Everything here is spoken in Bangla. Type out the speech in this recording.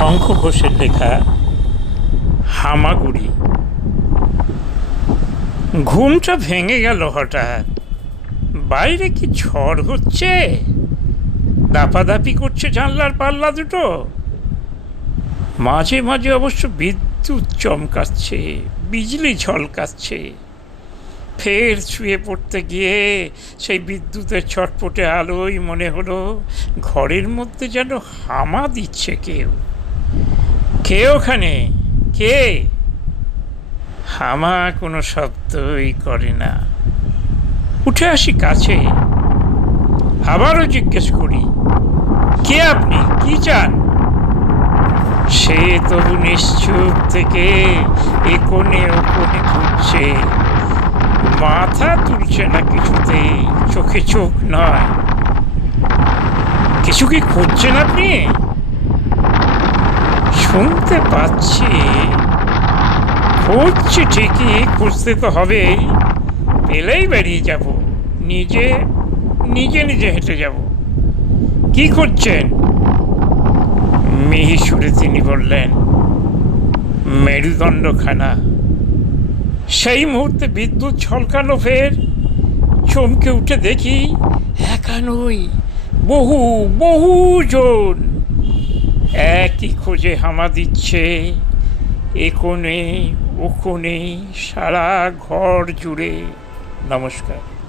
শঙ্খ ঘোষের লেখা হামাগুড়ি। ঘুমটা ভেঙে গেল হঠাৎ। বাইরে কি ঝড় হচ্ছে? দাপাদাপি করছে জানলার পাল্লা দুটো। মাঝে মাঝে অবশ্য বিদ্যুৎ চমকাচ্ছে, বিজলি ঝলকাচ্ছে। ফের শুয়ে পড়তে গিয়ে সেই বিদ্যুতের ছটপটে আলোই মনে হলো, ঘরের মধ্যে যেন হামা দিচ্ছে কেউ। কে ওখানে? কে? হামা কোনো শব্দই করে না। উঠে আসি কাছে। আবারও জিজ্ঞেস করি, কে আপনি? কি চান? সে তবু নিশ্চুপ থেকে এ কোণে ও কোণে ঘুরছে। মাথা তুলছে না কিছুতেই চোখে চোখ নয়। কিছু কি খুঁজছেন আপনি? শুনতে পাচ্ছি। খুঁজছি ঠিকই, খুঁজতে তো হবেই। পেলেই বেরিয়ে যাব। নিজে নিজে নিজে হেঁটে যাব। কি করছেন? মিহি সুরে তিনি বললেন, মেরুদণ্ডখানা। সেই মুহূর্তে বিদ্যুৎ ঝলকানো ফের। চমকে উঠে দেখি, একা নই, বহু বহু জন একই খোঁজে হামা দিচ্ছে। এ কোণে ও কোণে সারা ঘর জুড়ে। নমস্কার।